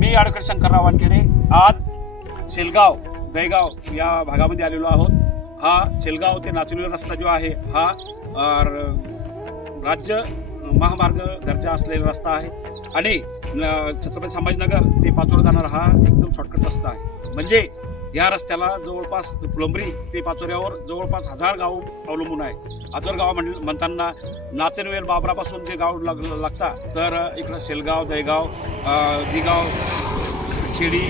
मी आडकर शंकरराव वानखेडे. आज शेलगाव दहेगाव या भागामध्ये आलेलो आहोत. हा शेलगाव ते नाचुली रस्ता जो आहे हा राज्य महामार्ग दर्जा असलेला रस्ता आहे. आणि न- छत्रपती संभाजीनगर ते पाचोड जाणारा हा एकदम शॉर्टकट रस्ता आहे. म्हणजे या रस्त्याला जवळपास प्लंबरी ते पाचोऱ्यावर जवळपास हजार गाव अवलंबून आहे हजार गाव म्हण म्हणताना नाचनवेल बाबरापासून जे गाव लाग लागतात तर इकडं शेलगाव दहेगाव दिगाव खेडी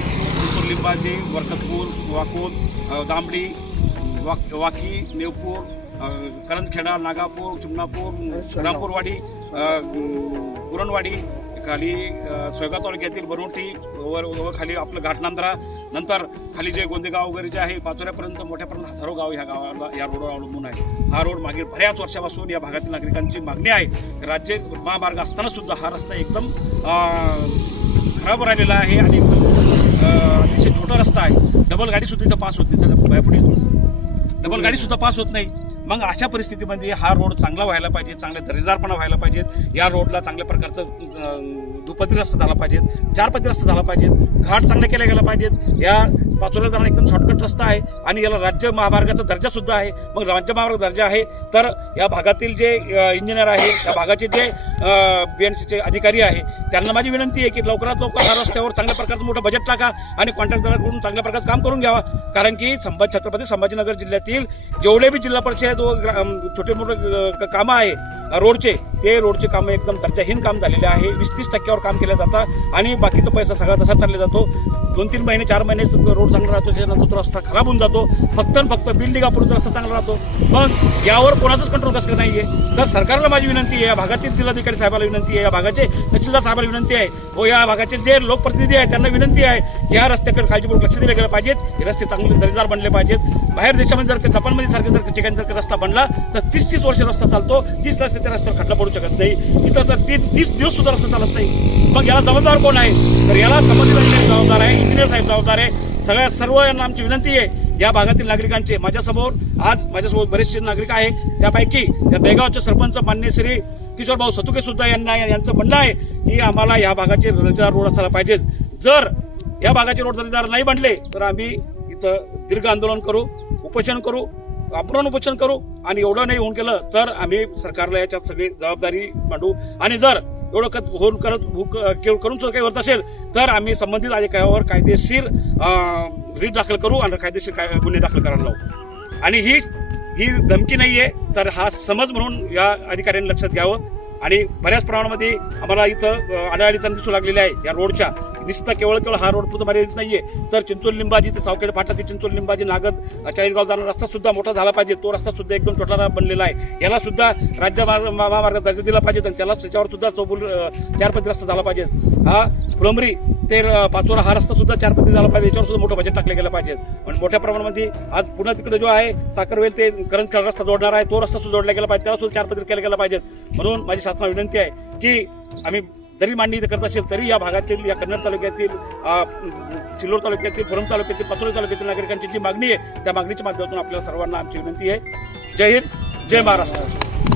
लिंबाजी वरकतपूर वाकोद अ, दांबडी वाक वाकी नेवपूर करंजखेडा नागापूर चिमणापूर रामपूरवाडी पुरणवाडी खाली अ, सोयगाव तालुक्यातील बरोटी वर खाली आपलं घाटनांद्रा नंतर खाली जे गोंदेगाव वगैरे जे आहे पाचोऱ्यापर्यंत मोठ्यापर्यंत हजारो गाव ह्या गावाला या रोडवर अवलंबून आहे. हा रोड मागील बऱ्याच वर्षापासून या भागातील नागरिकांची मागणी आहे. राज्य महामार्ग असताना सुद्धा हा रस्ता एकदम खराब राहिलेला आहे आणि अतिशय छोटा रस्ता आहे. डबल गाडी सुद्धा इथं पास होत नाही. पुढे डबल गाडी सुद्धा पास होत नाही. मग अशा परिस्थितीमध्ये हा रोड चांगला व्हायला पाहिजे चांगल्या दर्जेदारपणा व्हायला पाहिजेत. या रोडला चांगल्या प्रकारचं अं, रस्ता झाला पाहिजेत चारपती रस्ता झाला पाहिजेत घाट चांगले केले गेला पाहिजेत. या पाचोऱ्या जाणं एकदम शॉर्टकट रस्ता आहे आणि याला राज्य महामार्गाचा दर्जा सुद्धा आहे. मग राज्य महामार्ग दर्जा आहे तर या भागातील जे इंजिनियर आहे या भागाचे जे बीएनसीचे अधिकारी आहे त्यांना माझी विनंती आहे की लवकरात लवकर या रस्त्यावर चांगल्या प्रकारचं मोठं बजेट टाका आणि कॉन्ट्रॅक्टरकडून चांगल्या प्रकारचं काम करून घ्यावा. कारण की संभाजी छत्रपती संभाजीनगर जिल्ह्यातील जेवढे बी जिल्हा परिषद जो छोटे मोठे कामं आहे रोडचे ते रोडचे कामं एकदम दर्जाहीन काम झालेले आहे. वीस तीस टक्क्यावर काम केलं जातं आणि बाकीचा पैसा सगळा तसा चालला जातो. दोन तीन महिने चार महिने रोड चांगला राहतो त्याच्यानंतर तो रस्ता खराब होऊन जातो. फक्त फक्त फक्त बिल्डिंगापुरता रस्ता चांगला राहतो. मग यावर कोणाचाच कंट्रोल कसं आहे तर सरकारला माझी विनंती आहे या भागातील जिल्हाधिकारी साहेबाला विनंती आहे या भागाचे तहसीलदार साहेबाला विनंती आहे व या भागाचे जे लोकप्रतिनिधी आहेत त्यांना विनंती आहे की या रस्त्याकडे काळजीपूर्वक लक्ष दिले गेलं पाहिजेत. हे रस्ते चांगले दर्जेदार बनले पाहिजेत. बाहेर देशामध्ये जर जपानमध्ये सारखे जर ठिकाणी जर रस्ता बनला तर तीस तीस वर्ष रस्ता चालतो. तीस रस्ते त्या रस्त्यावर खड्डा पडू शकत नाही. इथं तर तीन तीस दिवस सुद्धा रस्ता चालत नाही. मग याला जबाबदार कोण आहे? तर याला संबंधित अधिकारी जबाबदार आहे इंजिनियर साहेब जबाबदार आहे. सगळ्या सर्व यांना आमची विनंती आहे या भागातील नागरिकांचे माझ्यासमोर आज माझ्यासोबत बरेचसे नागरिक आहे. त्यापैकी या बेगावचे सरपंच मान्य श्री किशोर भाऊ सतुके सुद्धा यांना यांचं म्हणणं आहे की आम्हाला या भागाचे दर्जेदार रोड असायला पाहिजेत. जर या भागाचे रोड दर्जेदार नाही बनले तर आम्ही इथं दीर्घ आंदोलन करू उपोषण करू आपण उपोषण करू आणि एवढं नाही होऊन केलं तर आम्ही सरकारला याच्यात सगळी जबाबदारी मांडू. आणि जर एवढं कत होऊन करत भूक केवळ करून काही होत असेल तर आम्ही संबंधित अधिकाऱ्यावर कायदेशीर रीट दाखल करू आणि कायदेशीर काय गुन्हे दाखल करायला लावू. आणि ही ही धमकी नाहीये तर हा समज म्हणून या अधिकाऱ्यांनी लक्षात घ्यावं. आणि बऱ्याच प्रमाणामध्ये आम्हाला इथं अडचणी दिसू लागलेल्या आहे या रोडच्या. दिसतं. केवळ केवळ हा रोड पुढे मर्यादित नाहीये. तर चिंचोली लिंबाजी ते सावखेड फाटा ते चिंचोली लिंबाजी नागद चाळीसगाव जाणारा रस्ता सुद्धा मोठा झाला पाहिजे. तो रस्ता सुद्धा एकदम छोटा बनलेला आहे. याला सुद्धा राज्य महामार्ग दर्जा दिला पाहिजे आणि त्याला त्याच्यावर सुद्धा चौबुल चारपती रस्ता झाला पाहिजे. हा फुलंबरी ते पाचोरा हा रस्ता सुद्धा चारपती झाला पाहिजे. याच्यावर सुद्धा मोठं बजेट टाकले गेलं पाहिजे. आणि मोठ्या प्रमाणामध्ये आज पुन्हा तिकडे जो आहे साखरवेल ते करंजखेड रस्ता जोडणार आहे. तो रस्ता सुद्धा जोडला गेला पाहिजे. त्याला सुद्धा चारपती केला गेला पाहिजे. म्हणून माझी शासनाला विनंती आहे की आम्ही जरी मांडणी इथं करत असेल तरी या भागातील या कन्नड तालुक्यातील सिल्लोड तालुक्यातील पुरम तालुक्यातील पाचोरा तालुक्यातील नागरिकांची जी मागणी आहे त्या मागणीच्या माध्यमातून आपल्या सर्वांना आमची विनंती आहे. जय हिंद जय महाराष्ट्र.